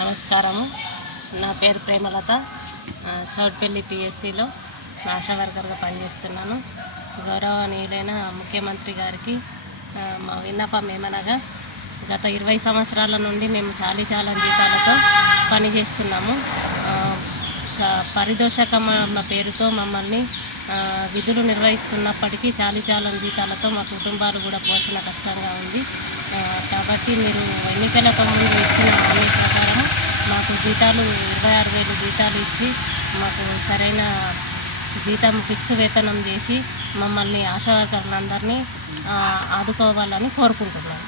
నమస్కారము. నా పేరు ప్రేమలత. చౌట్పల్లి పిఎస్సిలో ఆశా వర్కర్గా పనిచేస్తున్నాను. గౌరవనీయులైన ముఖ్యమంత్రి గారికి మా విన్నపం ఏమనగా, గత 20 సంవత్సరాల నుండి మేము చాలా జీతాలతో పనిచేస్తున్నాము. పారితోషికం పేరుతో మమ్మల్ని విధులు నిర్వహిస్తున్నప్పటికీ చాలా జీతాలతో మా కుటుంబాలు కూడా పోషణ కష్టంగా ఉంది. కాబట్టి మీరు ఎన్నికలకు ముందు ఇచ్చిన హామీ ప్రకారం మాకు జీతాలు 26,000 జీతాలు ఇచ్చి మాకు సరైన జీతం ఫిక్స్ వేతనం చేసి మమ్మల్ని ఆశా వర్కర్లందరినీ ఆదుకోవాలని కోరుకుంటున్నాను.